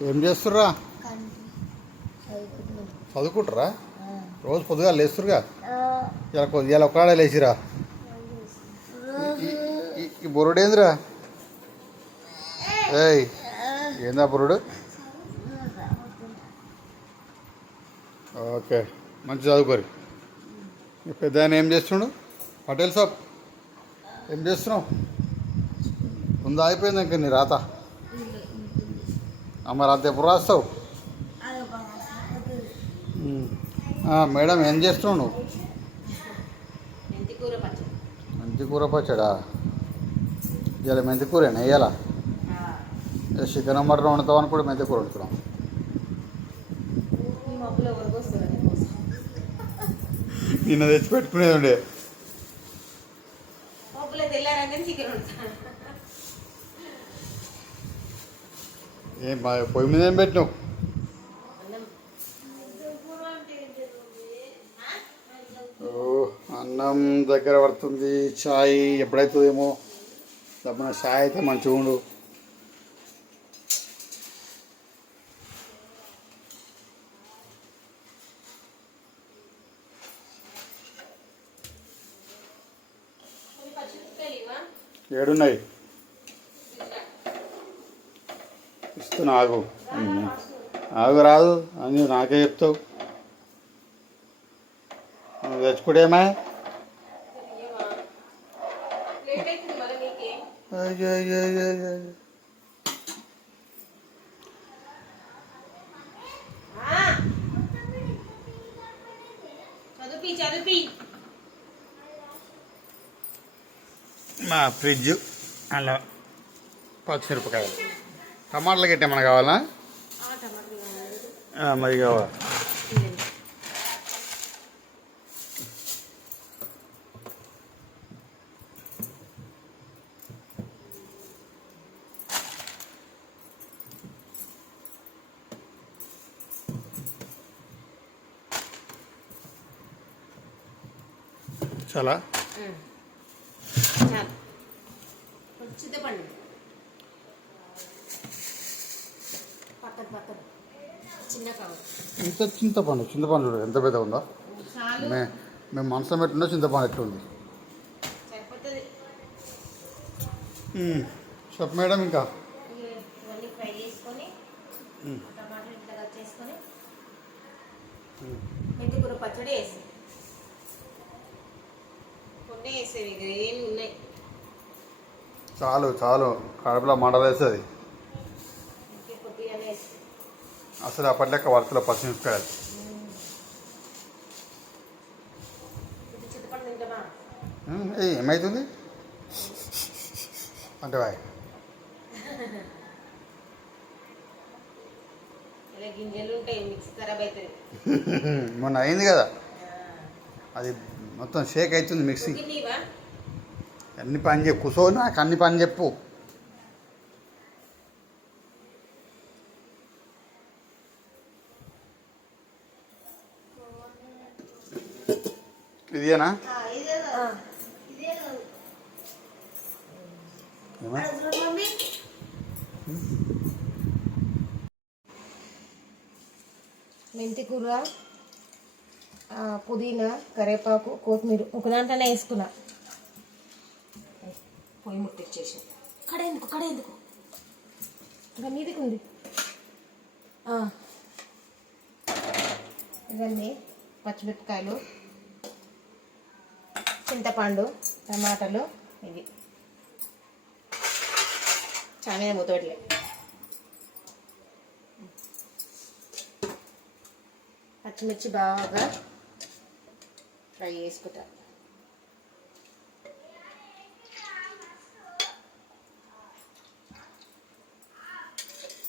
ఏం చేస్తుర్రా? చదువుకుంటారా రోజు పొద్దుగా లేస్తురుగా ఇలా కొద్ది ఇలా ఒకడ లేచిరా ఈ- ఈ- బురుడు ఏందిరా ఏయ్ ఏందా బురుడు ఓకే మంచి చదువుకోరి. పెద్ద ఆయన ఏం చేస్తుండు? పటేల్ సాబ్ ఏం చేస్తున్నావు? ముందు అయిపోయింది ఇంకా నీ రాత? అమ్మ ఎప్పుడు రాస్తావు? మేడం ఏం చేస్తున్నావు నువ్వు మెంతి కూర పచ్చడి. మెంతి కూర పచ్చడా? ఇవాళ ఇవాళ చికెన్ మటన్ వండుతావు అని కూడా మెంతి కూర వండుతున్నాం నిన్న తెచ్చి పెట్టుకునేది ఉండే. ఏం పొయ్యి మీద ఏం పెట్టినావు? అన్నం ఓ అన్నం దగ్గర పడుతుంది చాయ్ ఎప్పుడైతుందేమో? తప్పన చాయ్ అయితే మంచిగా ఉండు. ఏడున్నాయి? నాకు ఆగు ఆగు రాదు అని నాకే చెప్తావు. తెచ్చుకుంటేమా మా ఫ్రిడ్జ్. అలా పచ్చిమిరపకాయలు టమాటాలు గట్టి ఏమైనా కావాలా ఆ, టమాటాలు కావాలి. ఆ, మరి కావాలి ఇవ్వండి. చాలా ఉమ్. చాలు ఇంత చింతపండు చింతపండు చూడు ఎంత పెద్ద ఉందో మే మేము మనసం ఎట్లుందో చింతపండు ఎట్లుంది? చెప్పు మేడం ఇంకా. పచ్చడి వేసి కొన్ని వేసేవి ఏమి ఉన్నాయి. చాలు చాలు. కడుపులో మండలేస్తుంది ఇంకే కొద్దిగానే వేసి అసలు పచ్చిమిరపకాయలు తింటామా ఉమ్, ఏయ్, ఏమవుతుంది అంటే బాయ్. మొన్న అయింది కదా. అది మొత్తం షేక్ అవుతుంది మిక్సీ. నీవా అన్ని పని చెప్పు కూర్చో నాకు అన్ని పని చెప్పు. ఇదేనా? మెంతి కూర పుదీనా కరివేపాకు కొత్తిమీర ఒక దాంట్లోనే వేసుకున్నా. పొయ్యి ముట్టించేసి కడ ఎందుకు కడ ఎందుకు? ఇంకా మీదికి ఉంది. ఆ. పచ్చిమిరపకాయలు చింతపండు టమాటాలు ఇవి. చాలా మూతోట్లే పచ్చిమిర్చి బాగా ఫ్రై చేసుకుంటా.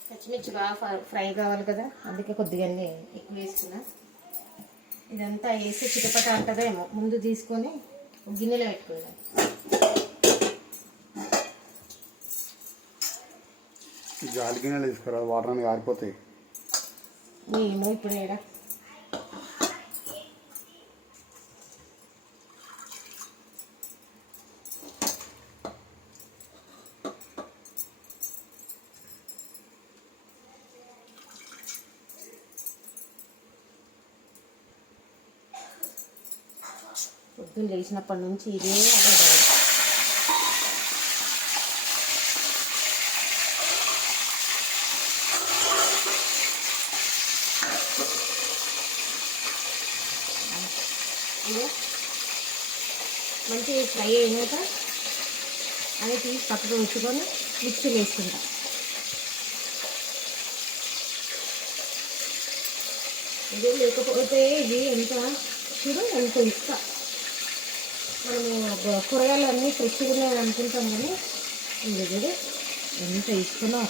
పచ్చిమిర్చి బాగా ఫ్రై కావాలి కదా అందుకే కొద్దిగా ఎక్కువ వేసుకున్నా. ఇదంతా వేసి చిటపట అంటదేమో ముందు తీసుకొని గిన్నెలో పెట్టుకుందాం. జాలి గిన్నెలు తీసుకురా వాటర్ అని కారిపోతాయి నేను ఇప్పుడు ఏడా పొద్దున్న లేచినప్పటి నుంచి ఇదే అదే బాధ. మంచిగా ఫ్రై అయినాక అది తీసి పక్కకు ఉంచుకొని మిక్సీ వేసుకుంటా. ఇది లేకపోతే ఇది ఎంత? చూడు ఎంత ఇస్తా మనము కూరగాయలు అన్నీ ఫ్రెష్గా అనుకుంటాం కానీ ఇది కూడా ఎంత ఇస్తున్నా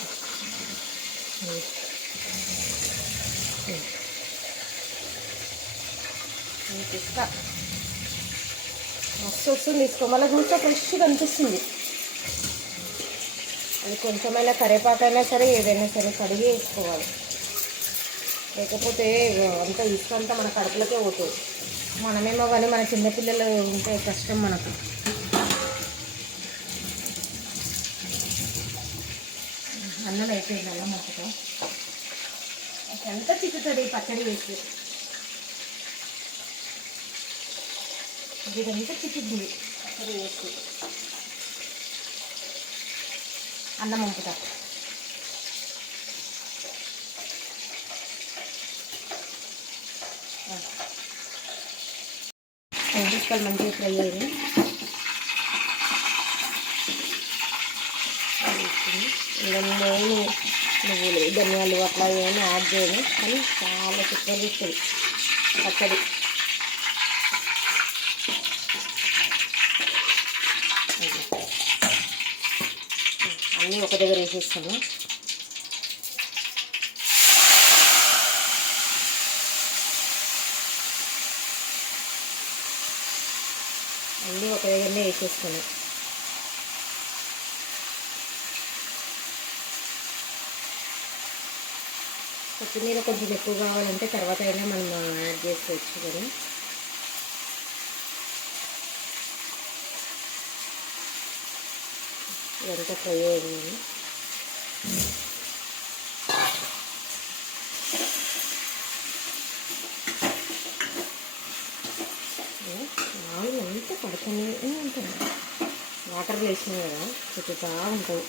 ఇస్తా మస్తు వస్తుంది తీసుకో. మళ్ళీ చూస్తే ఫ్రెష్గా అనిపిస్తుంది. అది కొంచెమైనా అయినా సరే ఏదైనా సరే కడిగి వేసుకోవాలి లేకపోతే అంత ఇష్టం అంతా మన కడుపులకే పోతుంది. మనమేమో కానీ మన చిన్నపిల్లలు ఉంటే కష్టం మనకు. అన్నం అయిపోయింది అన్నం మొక్కతో ఎంత చిక్కుతుంది పచ్చడి వేసి ఇదంతా చిక్కుతుంది? పచ్చడి వేసి అన్నం వంపుతా. ముక్కలు మంచిగా ఫ్రై అయ్యి. ఇంకా నేను నువ్వులు ధనియాలు అట్లా ఏమి యాడ్ చేయను కానీ చాలా సూపర్ ఇస్తుంది పచ్చడి. అన్నీ ఒక దగ్గర వేసేస్తాను. అన్నీ ఒక దగ్గరనే వేసేస్తాను కొత్తిమీర కొంచెం ఎక్కువ కావాలంటే తర్వాత అయినా మనం యాడ్ చేసుకోవచ్చు కానీ ఇదంతా ఫ్రై అయింది. ఆయిల్ పడుతుంది ఉంటుంది? వాటర్ వేసినాయి కదా చుట్టుతా ఉంటుంది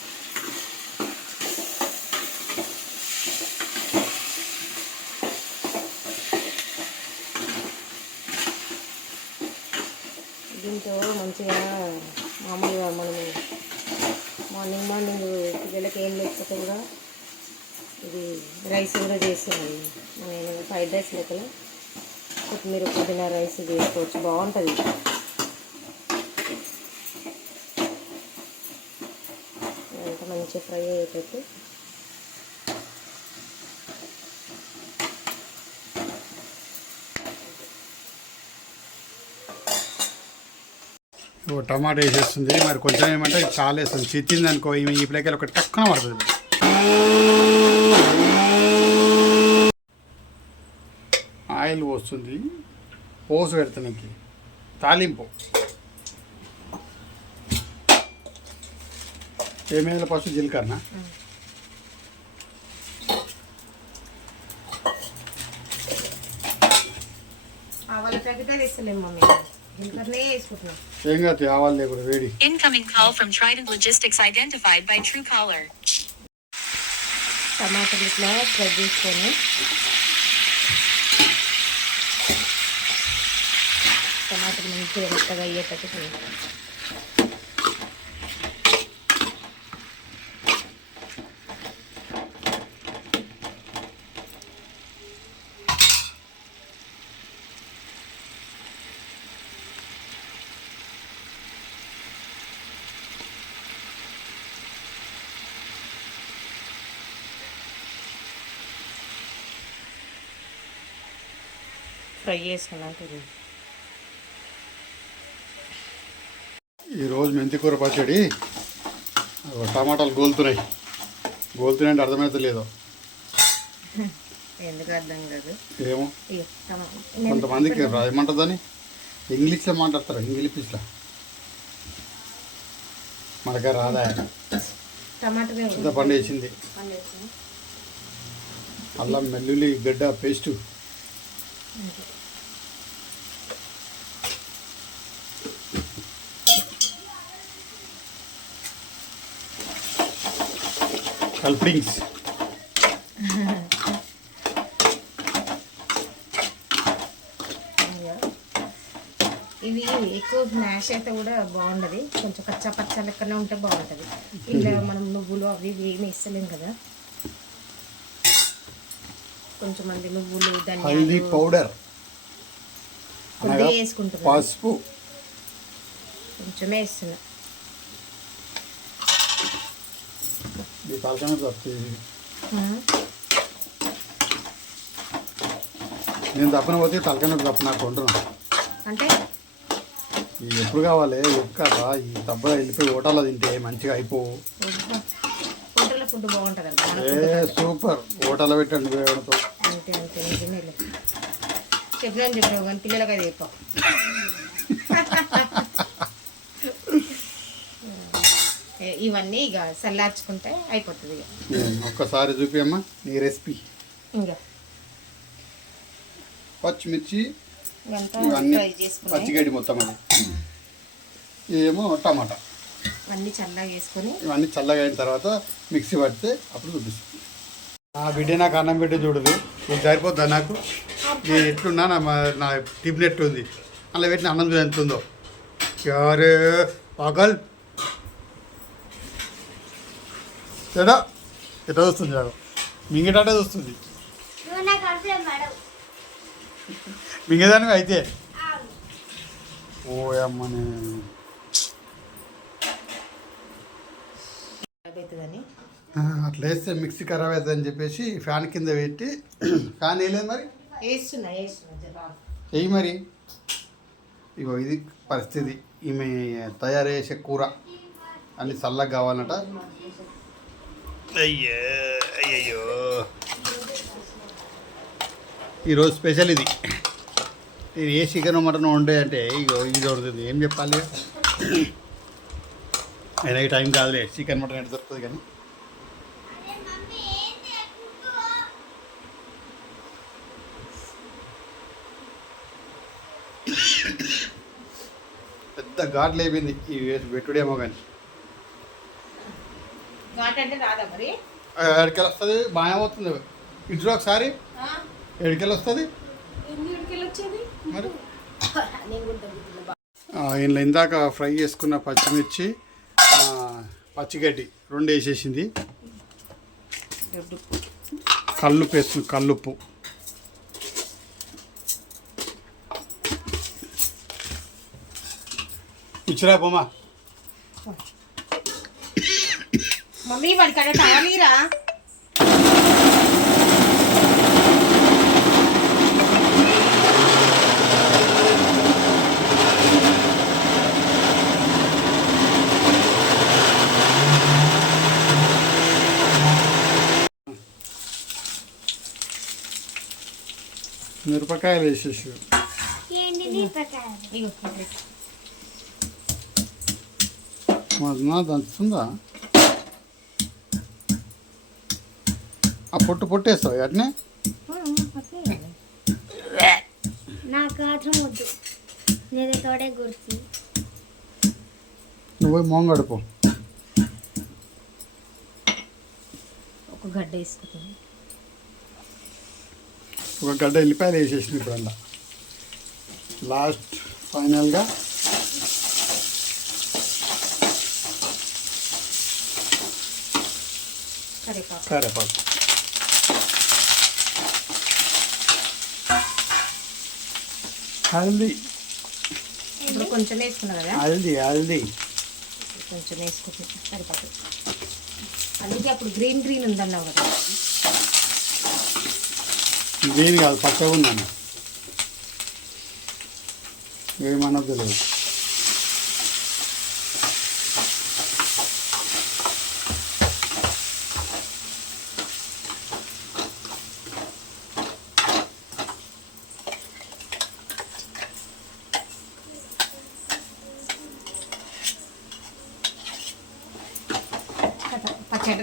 దీంతో మంచిగా మామూలుగా మనము మార్నింగ్ మార్నింగ్ పిల్లలకి ఏం లేకపోతే కూడా ఇది రైస్ కూడా చేసేయాలి. నేను ఫ్రైడ్ రైస్ లెక్కలో కొత్తిమీర పుదీనా రైస్ చేసుకోవచ్చు. బాగుంటుంది ఎంత మంచిగా ఫ్రై అయ్యేటట్టు. టమాటా వేసేస్తుంది. మరి కొంచెం ఏమంటే చాలా వేస్తుంది. చిత్తింది అనుకో ఈ ప్లేకెళ్ళి ఒకటి టక్కున పడుతుంది. ఆయిల్ పోస్తుంది. పోసు పెడతానికి తాలింపు. ఏమేమి ఫస్ట్ జీలకర్ర? ఆవాల ప్యాకెట్ వేస్తలేము మమ్మీ. ఏం కాదు ఆవాలు లేకుండా వేడి. Incoming call from Trident Logistics identified by Truecaller. టమాటాలు ఇట్లా ఫ్రై చేసుకొని. టమాటాలు మంచిగా మెత్తగా అయ్యేటట్టు ఫ్రై చేసుకున్నాక ఇది ఈరోజు మెంతికూర పచ్చడి. టమాటాలు గోలుతున్నాయి. గోలుతున్నాయి అంటే అర్థమవుతలేదు ఎందుకు అర్థం కాదు? ఏమో. కొంతమందికి ఏమంటుందని ఇంగ్లీష్లో మాట్లాడతారు ఇంగ్లీష్లో. మనకే రాదా? టమాటా చింతపండు వేసింది. అల్లం వెల్లుల్లి గడ్డ పేస్టు. ఇంకా ఇవి ఎక్కువ మ్యాష్ అయితే కూడా బాగుండదు. కొంచెం కచ్చా పచ్చా లెక్కనే ఉంటే బాగుంటుంది. ఇలా మనం నువ్వులు అవి ఇవి ఏమి వేస్తలేం కదా. కొంచెం మంది నువ్వులు హల్దీ పౌడర్ కొద్దిగా వేసుకుంటున్నాను. పసుపు. కొంచెమే వేస్తున్నా. తలకాయ ఆ, నేను తప్పన పోతే తలకాయ తప్ప నాకు కొంటున్నా అంటే? ఎప్పుడు కావాలి? ఎక్కడ ఈ తప్ప వెళ్ళిపోయి హోటల్లో తింటే మంచిగా అయిపోవు ఫుడ్ ఏ సూపర్. హోటల్లో పెట్టండి చెప్పినాను చెప్పినావు కానీ పిల్లలకి అది చెప్పావు. ఇవన్నీ ఇక చల్లార్చుకుంటే అయిపోతుంది ఇక ఒక్కసారి చూపియమ్మా నీ రెసిపీ. ఇంకా పచ్చిమిర్చి పచ్చిగడ్డి మొత్తం అది. ఇదేమో టమాటా. అన్నీ చల్లగా వేసుకొని ఇవన్నీ చల్లగా అయిన తర్వాత మిక్సీ పడితే అప్పుడు చూపిస్తాం. నా బిడ్డ నాకు అన్నం పెట్టి చూడదు ఇది సరిపోద్దా నాకు? నేను ఎట్లున్నా నా నా టిఫిన్ ఉంది అలా పెట్టిన అన్నం ఎంత ఉందో. చారే పగల్. ఎడా ఎట్లా వస్తుంది జాడు మింగేటట్టే చూస్తుంది. మింగేదానివి అయితే? ఓ అమ్మని అవుతుందని ఆ, అట్లా వేస్తే మిక్సీ ఖరాబ్ అవుతుంది అని చెప్పేసి ఫ్యాన్ కింద పెట్టి ఫ్యాన్ వేయలేదు మరి. వెయ్యి మరి. ఇగో ఇది పరిస్థితి. ఈమె తయారు చేసే కూర. అన్ని చల్లగా కావాలట. అయ్యో అయ్యయ్యో. ఈరోజు స్పెషల్ ఇది. ఇది ఏ చికెన్ మటన్ వండే అంటే ఇగో ఇది. దొరుకుతుంది ఏం చెప్పాలి? అయినా ఈ టైం కాదులే చికెన్ మటన్ ఎట్లా దొరుకుతుంది కానీ. పెద్ద ఘాట్లు అయిపోయింది ఈ వేసి పెట్టుడేమో కానీ. ఎడికెళ్ళి వస్తుంది? బాగా అవుతుంది ఇద్దరు ఒకసారి? ఎడికెళ్ళి వస్తుంది? మరి. ఇందులో ఇందాక ఫ్రై చేసుకున్న పచ్చిమిర్చి పచ్చిగడ్డి రెండు వేసేసింది. కల్లుప్పు వేస్తుంది కల్లుప్పు. ఇచ్చిరా బొమ్మ. మమ్మీ వాడికి అక్కడ టాలీరా మిరపకాయలు వేసేసి. మదన దంచుతుందా? ఆ పొట్టు పొట్టేస్తావు అట్నే. నాకు వద్దు. నేను తోడే గుర్తు నువ్వు పోయి మొహం గడుపు ఒక గడ్డ వేసుకుంటాను ఒక గడ్డ ఎల్లిపాయలు వేసేసింది ఇప్పుడు లాస్ట్ ఫైనల్గా. కరివేపాకు. కరేపాకు హల్దీ. ఇప్పుడు కొంచెం వేసుకున్నా కదా? హల్దీ హల్దీ. కొంచెం వేసుకుంటే సరిపోతుంది. అందుకే అప్పుడు గ్రీన్ గ్రీన్ ఉందన్నావు కదా. గ్రీన్ కాదు పచ్చగా ఉందన్న ఏమన్నా తెలియదు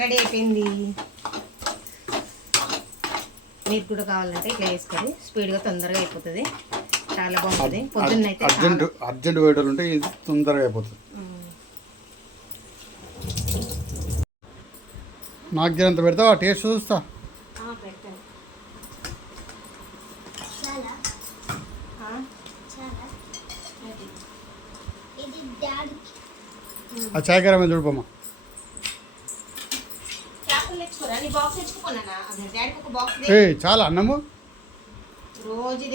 రెడీ అయిపోయింది. మీరు కూడా కావాలంటే ఇట్లా వేసుకోండి. స్పీడ్గా తొందరగా అయిపోతుంది. చాలా బాగుంటుంది. పొద్దున్న అయితే అర్జెంట్ అర్జెంట్ వేయడాలు ఉంటే ఇది తొందరగా అయిపోతుంది. నాకు జనంత పెడతావా? టేస్ట్ చూస్తా. ఆ, చాయ్ కరమే చూడపమ్మా ఏ చాలా అన్నము. రోజు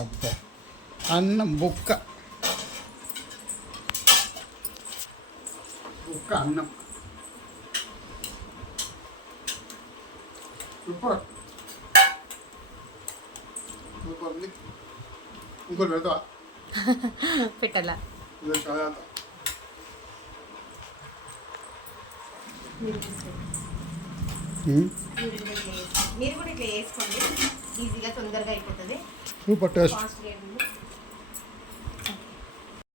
అబ్బా అన్నం బుక్క. బుక్క అన్నం. సూపర్. సూపర్ ఇంకోటి పెడతావా? పెట్టాలా. మీరు కూడా ఇట్లా చేసుకోండి ఈజీగా తొందరగా అయిపోతుంది. Super taste. ఫాస్ట్